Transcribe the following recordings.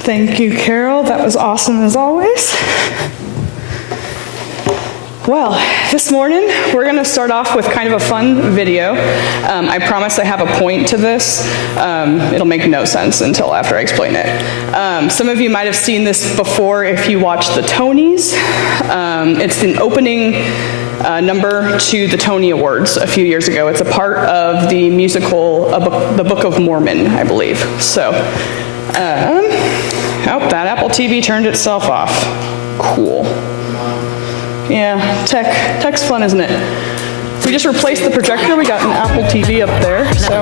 Thank you, Carol. That was awesome as always. Well, this morning we're going to start off with kind of a fun video. I promise I have a point to this. It'll make no sense until after I explain it. Some of you might have seen this before if you watched the Tonys. It's an opening number to the Tony Awards a few years ago. It's a part of the musical, The Book of Mormon, I believe. So, that Apple TV turned itself off. Cool. Yeah, tech's fun, isn't it? If we just replaced the projector, we got an Apple TV up there, so.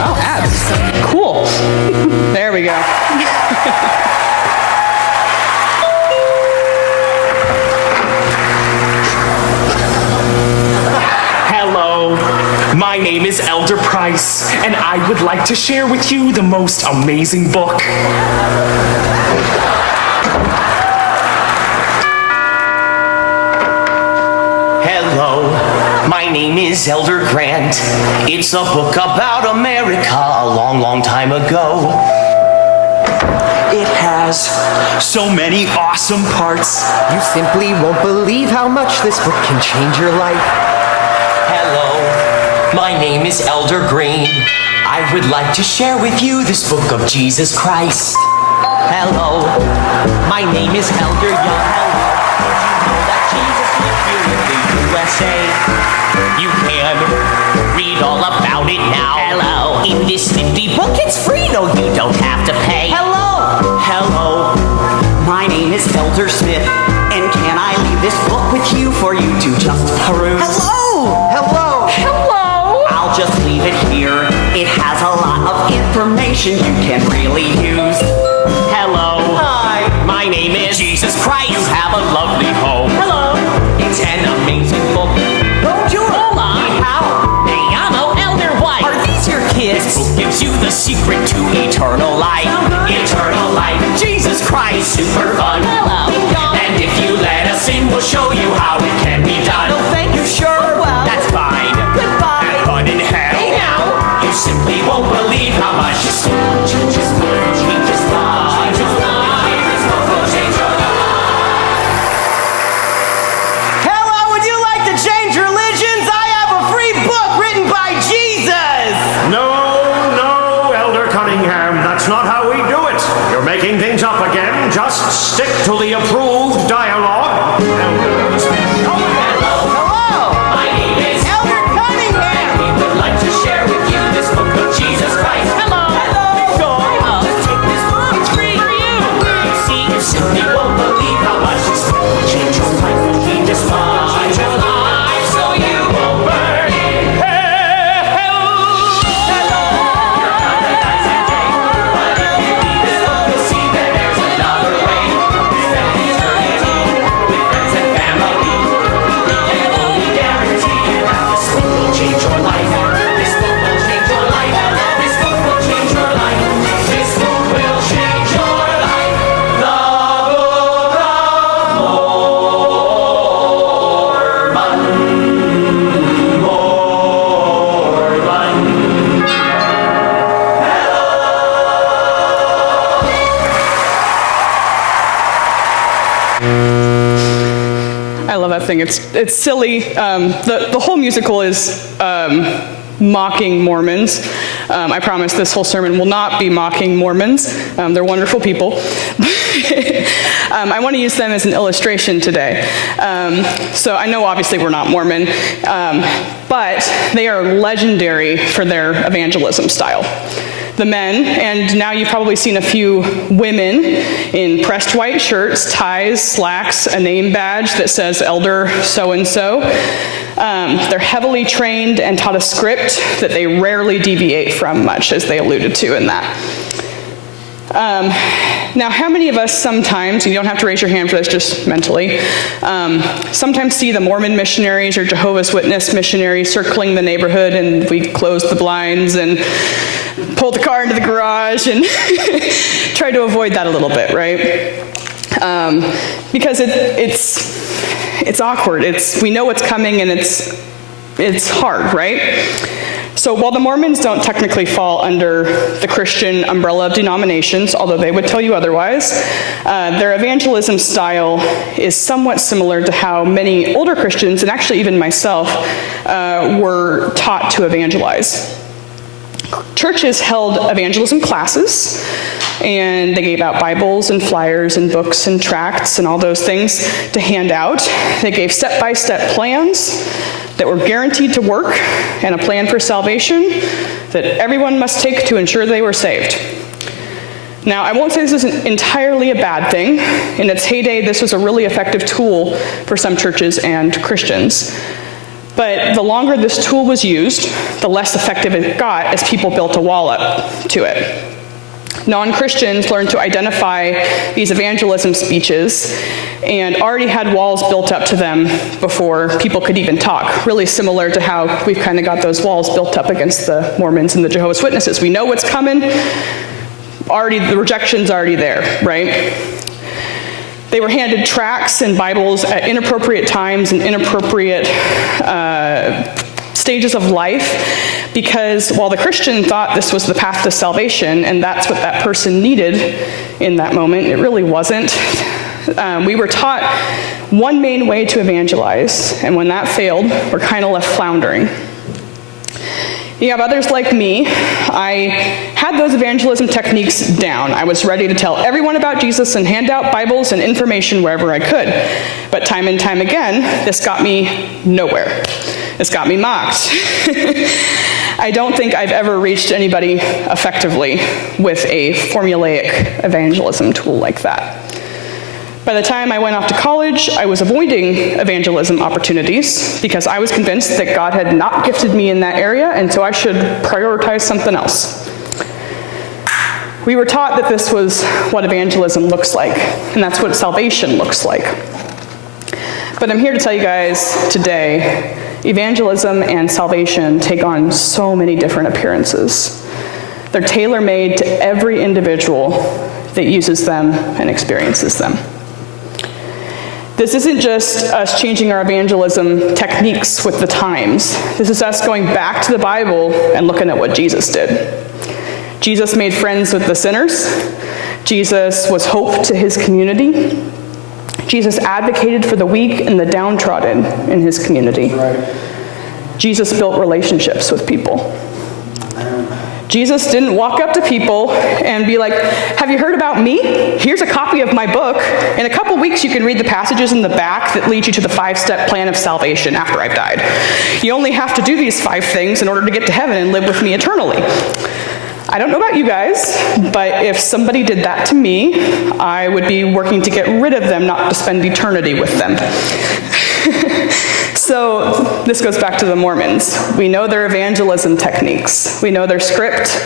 Oh, ads. Cool. There we go. Hello, my name is Elder Price, and I would like to share with you the most amazing book. Hello, my name is Elder Grant. It's a book about America a long, long time ago. It has so many awesome parts. You simply won't believe how much this book can change your life. Hello, my name is Elder Green. I would like to share with you this book of Jesus Christ. Hello, my name is Elder Young. USA. You can read all about it now. Hello. In this nifty book, it's free. No, you don't have to pay. Hello. Hello. My name is Elder Smith, and can I leave this book with you for you to just peruse? Hello! Hello! Hello. I'll just leave it here. It has a lot of information you can really use. Hello. Hi. My name is Jesus Christ. You have a lovely home. Hello. It's an amazing book. Don't you? Hold on. How? Hey, I'm Elder White. Are these your kids? This book gives you the secret to eternal life. Eternal life. Jesus Christ. Super fun. Hello. And if you let us in, we'll show you how it can be done. No, thank you. Sure. Well. That's fine. Goodbye. Have fun in hell. Hey, now. You simply won't believe how much this book will change his life. Change his life. Change his life. This book will change your life. Hello, would you like to change religions? I have a free book written by Jesus. No, Elder Cunningham, that's not how we do it. You're making things up again. Just stick to the approved dialogue. Elders, Hello. My name is Elder Cunningham. We would like to share with you this book of Jesus Christ. Hello. Just take this book. It's free for you. See, you simply won't believe how much this book will change your life. Will change this book. Change your life so you won't burn in hell. Hello. You're paradise and day. But if you read this book, you'll see that there's another way. Spend eternity with friends and family. We can only guarantee you that this book will change your life. This book will change your life. This book will change your life. This book will change your life. The Book of I love that thing. It's silly. The whole musical is mocking Mormons. I promise this whole sermon will not be mocking Mormons. They're wonderful people. I want to use them as an illustration today. So I know obviously we're not Mormon, but they are legendary for their evangelism style. The men, and now you've probably seen a few women in pressed white shirts, ties, slacks, a name badge that says Elder so-and-so. They're heavily trained and taught a script that they rarely deviate from much, as they alluded to in that. Now, how many of us sometimes, you don't have to raise your hand for this, just mentally, sometimes see the Mormon missionaries or Jehovah's Witness missionaries circling the neighborhood, and we close the blinds and pull the car into the garage and try to avoid that a little bit, right? Because it's awkward. We know what's coming, and it's hard, right? So while the Mormons don't technically fall under the Christian umbrella of denominations, although they would tell you otherwise, their evangelism style is somewhat similar to how many older Christians, and actually even myself, were taught to evangelize. Churches held evangelism classes, and they gave out Bibles and flyers and books and tracts and all those things to hand out. They gave step-by-step plans that were guaranteed to work, and a plan for salvation that everyone must take to ensure they were saved. Now, I won't say this isn't entirely a bad thing. In its heyday, this was a really effective tool for some churches and Christians. But the longer this tool was used, the less effective it got as people built a wall up to it. Non-Christians learned to identify these evangelism speeches and already had walls built up to them before people could even talk, really similar to how we've kind of got those walls built up against the Mormons and the Jehovah's Witnesses. We know what's coming, the rejection's already there, right? They were handed tracts and Bibles at inappropriate times and inappropriate stages of life, because while the Christian thought this was the path to salvation and that's what that person needed in that moment, it really wasn't. We were taught one main way to evangelize, and when that failed, we're kind of left floundering. You have others like me. I had those evangelism techniques down. I was ready to tell everyone about Jesus and hand out Bibles and information wherever I could. But time and time again, this got me nowhere. This got me mocked. I don't think I've ever reached anybody effectively with a formulaic evangelism tool like that. By the time I went off to college, I was avoiding evangelism opportunities because I was convinced that God had not gifted me in that area, and so I should prioritize something else. We were taught that this was what evangelism looks like, and that's what salvation looks like. But I'm here to tell you guys today, evangelism and salvation take on so many different appearances. They're tailor-made to every individual that uses them and experiences them. This isn't just us changing our evangelism techniques with the times. This is us going back to the Bible and looking at what Jesus did. Jesus made friends with the sinners. Jesus was hope to his community. Jesus advocated for the weak and the downtrodden in his community. Jesus built relationships with people. Jesus didn't walk up to people and be like, have you heard about me? Here's a copy of my book. In a couple weeks, you can read the passages in the back that lead you to the 5-step plan of salvation after I've died. You only have to do these 5 things in order to get to heaven and live with me eternally. I don't know about you guys, but if somebody did that to me, I would be working to get rid of them, not to spend eternity with them. So this goes back to the Mormons. We know their evangelism techniques. We know their script.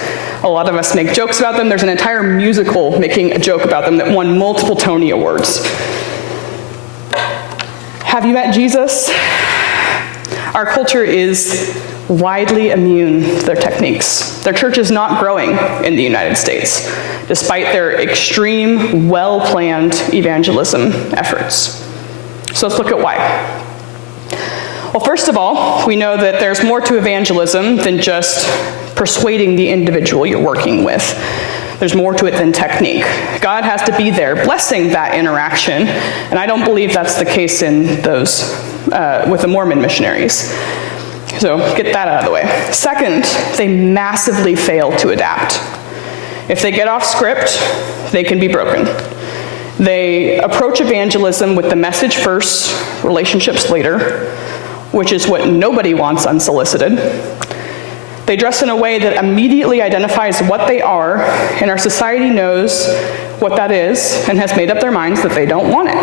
A lot of us make jokes about them. There's an entire musical making a joke about them that won multiple Tony Awards. Have you met Jesus? Our culture is widely immune to their techniques. Their church is not growing in the United States, despite their extreme, well-planned evangelism efforts. So let's look at why. Well, first of all, we know that there's more to evangelism than just persuading the individual you're working with. There's more to it than technique. God has to be there blessing that interaction, and I don't believe that's the case in those with the Mormon missionaries. So get that out of the way. Second, they massively fail to adapt. If they get off script, they can be broken. They approach evangelism with the message first, relationships later, which is what nobody wants unsolicited. They dress in a way that immediately identifies what they are, and our society knows what that is and has made up their minds that they don't want it.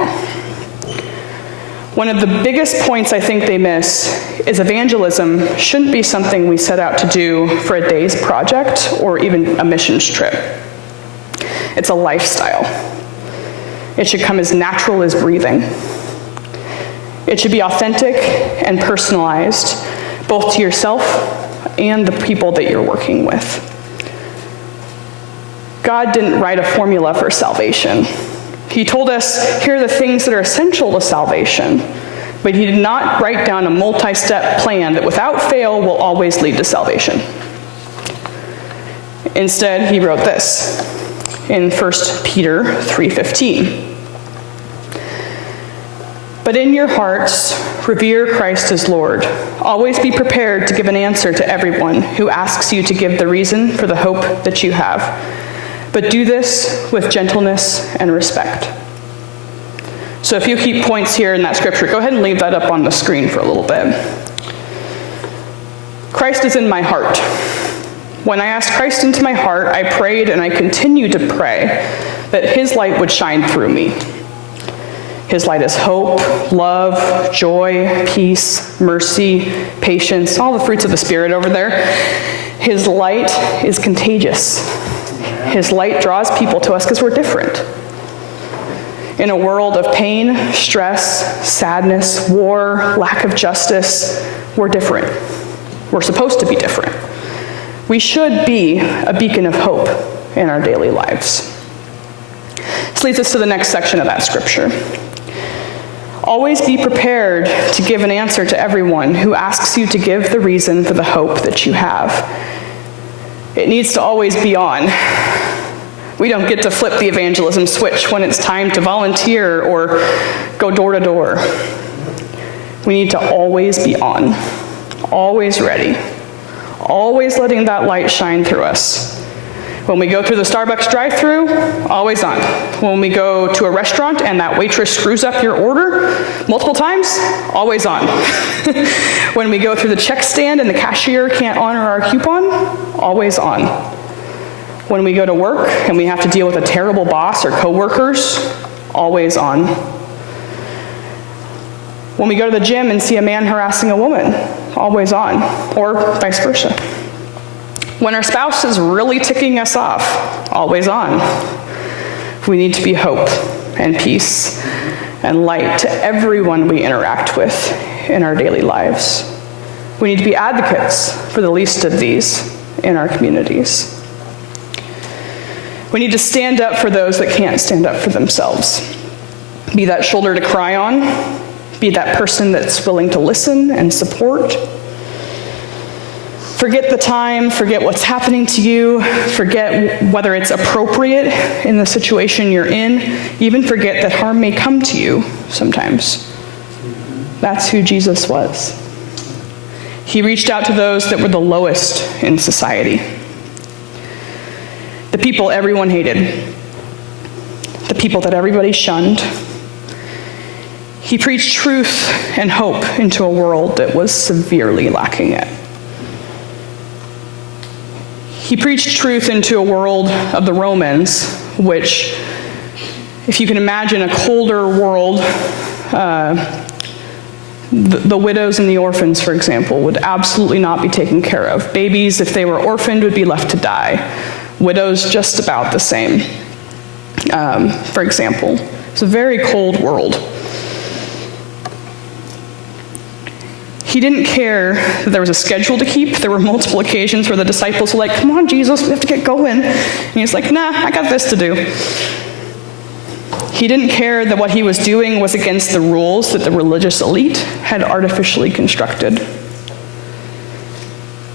One of the biggest points I think they miss is evangelism shouldn't be something we set out to do for a day's project or even a missions trip. It's a lifestyle. It should come as natural as breathing. It should be authentic and personalized, both to yourself and the people that you're working with. God didn't write a formula for salvation. He told us, here are the things that are essential to salvation, But he did not write down a multi-step plan that without fail will always lead to salvation. Instead, he wrote this in 1 Peter 3:15. But in your hearts, revere Christ as Lord. Always be prepared to give an answer to everyone who asks you to give the reason for the hope that you have. But do this with gentleness and respect. So a few key points here in that scripture. Go ahead and leave that up on the screen for a little bit. Christ is in my heart. When I asked Christ into my heart, I prayed and I continue to pray that his light would shine through me. His light is hope, love, joy, peace, mercy, patience, all the fruits of the Spirit over there. His light is contagious. His light draws people to us because we're different. In a world of pain, stress, sadness, war, lack of justice, we're different. We're supposed to be different. We should be a beacon of hope in our daily lives. This leads us to the next section of that scripture. Always be prepared to give an answer to everyone who asks you to give the reason for the hope that you have. It needs to always be on. We don't get to flip the evangelism switch when it's time to volunteer or go door to door. We need to always be on, always ready, always letting that light shine through us. When we go through the Starbucks drive-thru, always on. When we go to a restaurant and that waitress screws up your order multiple times, always on. When we go through the check stand and the cashier can't honor our coupon, always on. When we go to work and we have to deal with a terrible boss or coworkers, always on. When we go to the gym and see a man harassing a woman, always on, or vice versa. When our spouse is really ticking us off, always on. We need to be hope and peace and light to everyone we interact with in our daily lives. We need to be advocates for the least of these in our communities. We need to stand up for those that can't stand up for themselves. Be that shoulder to cry on. Be that person that's willing to listen and support. Forget the time, forget what's happening to you, forget whether it's appropriate in the situation you're in, even forget that harm may come to you sometimes. That's who Jesus was. He reached out to those that were the lowest in society. The people everyone hated. The people that everybody shunned. He preached truth and hope into a world that was severely lacking it. He preached truth into a world of the Romans, which, if you can imagine a colder world, the widows and the orphans, for example, would absolutely not be taken care of. Babies, if they were orphaned, would be left to die. Widows, just about the same, for example. It's a very cold world. He didn't care that there was a schedule to keep. There were multiple occasions where the disciples were like, come on, Jesus, we have to get going. And he's like, nah, I got this to do. He didn't care that what he was doing was against the rules that the religious elite had artificially constructed.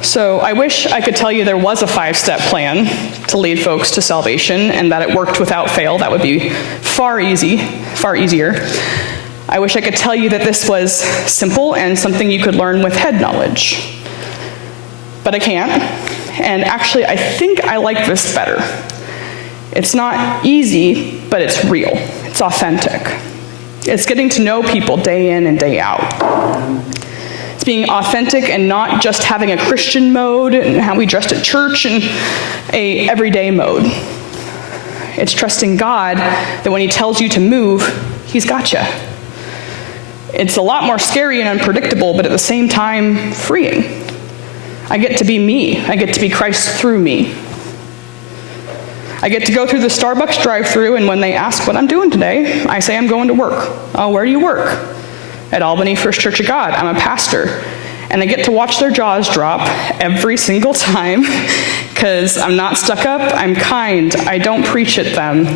So I wish I could tell you there was a 5-step plan to lead folks to salvation and that it worked without fail. That would be far easier. I wish I could tell you that this was simple and something you could learn with head knowledge. But I can't. And actually, I think I like this better. It's not easy, but it's real. It's authentic. It's getting to know people day in and day out. It's being authentic and not just having a Christian mode and how we dressed at church and a everyday mode. It's trusting God that when he tells you to move, he's got you. It's a lot more scary and unpredictable, but at the same time, freeing. I get to be me. I get to be Christ through me. I get to go through the Starbucks drive-thru, and when they ask what I'm doing today, I say I'm going to work. Oh, where do you work? At Albany First Church of God. I'm a pastor. And I get to watch their jaws drop every single time because I'm not stuck up. I'm kind. I don't preach at them.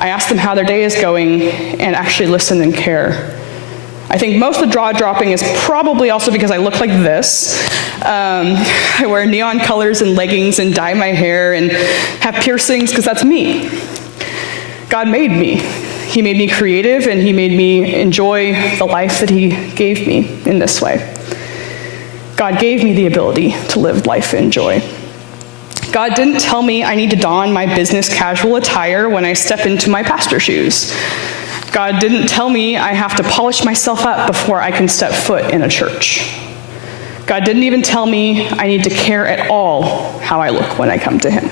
I ask them how their day is going and actually listen and care. I think most of the jaw-dropping is probably also because I look like this. I wear neon colors and leggings and dye my hair and have piercings because that's me. God made me. He made me creative, and he made me enjoy the life that he gave me in this way. God gave me the ability to live life in joy. God didn't tell me I need to don my business casual attire when I step into my pastor shoes. God didn't tell me I have to polish myself up before I can step foot in a church. God didn't even tell me I need to care at all how I look when I come to him.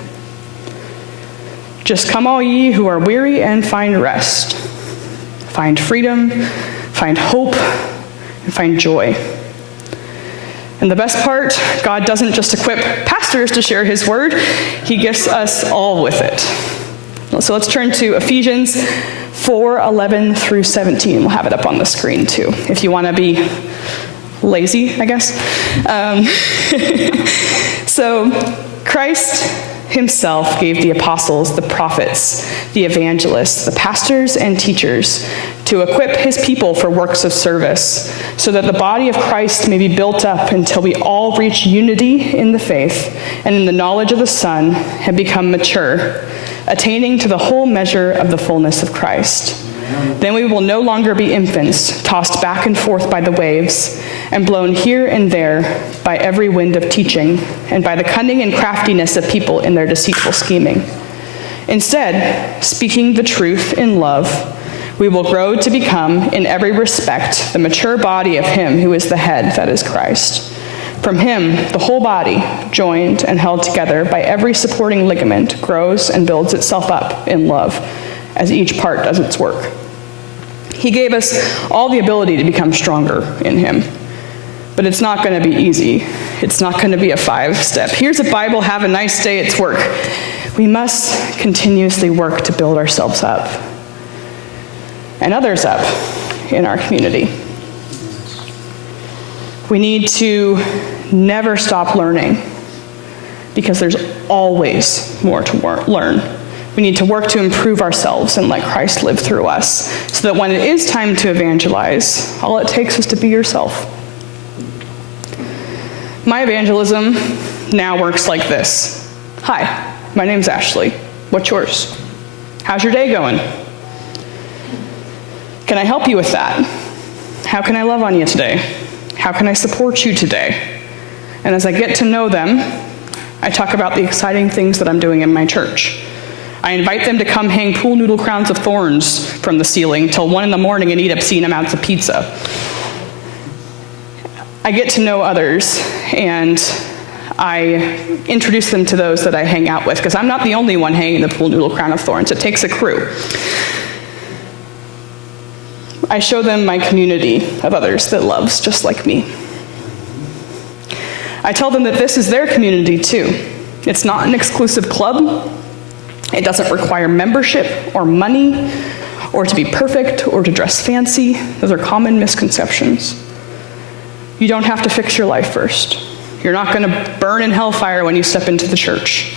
Just come all ye who are weary and find rest. Find freedom, find hope, and find joy. And the best part, God doesn't just equip pastors to share his word, he gifts us all with it. So let's turn to Ephesians 4:11 through 17. We'll have it up on the screen too, if you want to be lazy, I guess. So Christ himself gave the apostles, the prophets, the evangelists, the pastors, and teachers to equip his people for works of service, so that the body of Christ may be built up until we all reach unity in the faith and in the knowledge of the Son and become mature, attaining to the whole measure of the fullness of Christ. Then we will no longer be infants, tossed back and forth by the waves, and blown here and there by every wind of teaching, and by the cunning and craftiness of people in their deceitful scheming. Instead, speaking the truth in love, we will grow to become, in every respect, the mature body of him who is the head, that is Christ. From him, the whole body, joined and held together by every supporting ligament, grows and builds itself up in love, as each part does its work. He gave us all the ability to become stronger in him. But it's not going to be easy. It's not going to be a 5-step. Here's a Bible, have a nice day, it's work. We must continuously work to build ourselves up and others up in our community. We need to never stop learning, because there's always more to learn. We need to work to improve ourselves and let Christ live through us, so that when it is time to evangelize, all it takes is to be yourself. My evangelism now works like this. Hi, my name's Ashleigh. What's yours? How's your day going? Can I help you with that? How can I love on you today? How can I support you today? And as I get to know them, I talk about the exciting things that I'm doing in my church. I invite them to come hang pool noodle crowns of thorns from the ceiling till 1 a.m. and eat obscene amounts of pizza. I get to know others, and I introduce them to those that I hang out with, because I'm not the only one hanging the pool noodle crown of thorns. It takes a crew. I show them my community of others that loves just like me. I tell them that this is their community too. It's not an exclusive club. It doesn't require membership or money or to be perfect or to dress fancy. Those are common misconceptions. You don't have to fix your life first. You're not going to burn in hellfire when you step into the church.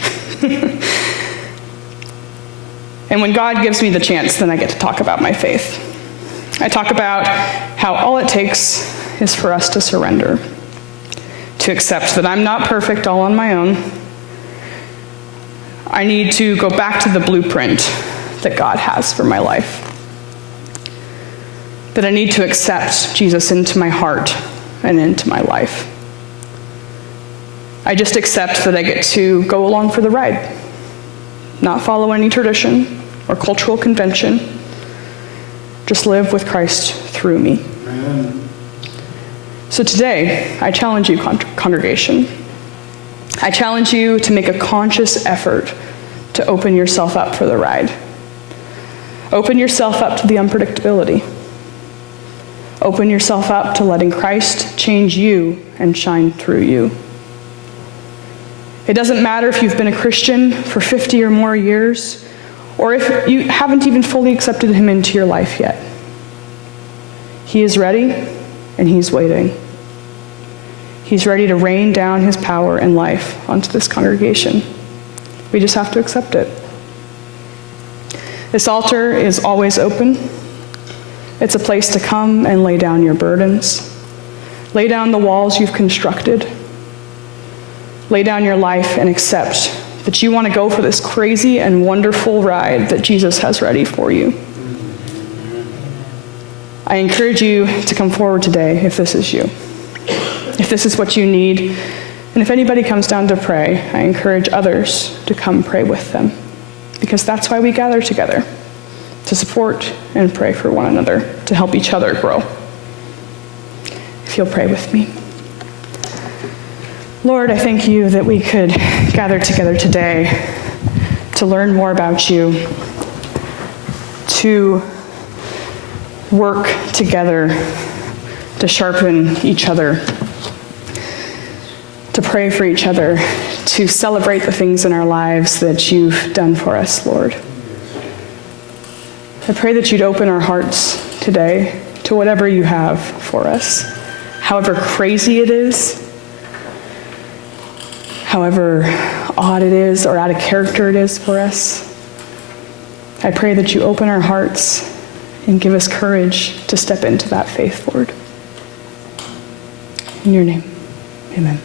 And when God gives me the chance, then I get to talk about my faith. I talk about how all it takes is for us to surrender, to accept that I'm not perfect all on my own. I need to go back to the blueprint that God has for my life. That I need to accept Jesus into my heart and into my life. I just accept that I get to go along for the ride, not follow any tradition or cultural convention, just live with Christ through me. Amen. So today, I challenge you, congregation. I challenge you to make a conscious effort to open yourself up for the ride. Open yourself up to the unpredictability. Open yourself up to letting Christ change you and shine through you. It doesn't matter if you've been a Christian for 50 or more years, or if you haven't even fully accepted him into your life yet. He is ready, and he's waiting. He's ready to rain down his power and life onto this congregation. We just have to accept it. This altar is always open. It's a place to come and lay down your burdens. Lay down the walls you've constructed. Lay down your life and accept that you want to go for this crazy and wonderful ride that Jesus has ready for you. I encourage you to come forward today if this is you. If this is what you need, and if anybody comes down to pray, I encourage others to come pray with them, because that's why we gather together, to support and pray for one another, to help each other grow. If you'll pray with me. Lord, I thank you that we could gather together today to learn more about you, to work together to sharpen each other, to pray for each other, to celebrate the things in our lives that you've done for us, Lord. I pray that you'd open our hearts today to whatever you have for us, however crazy it is, however odd it is or out of character it is for us. I pray that you open our hearts and give us courage to step into that faith, Lord. In your name, amen.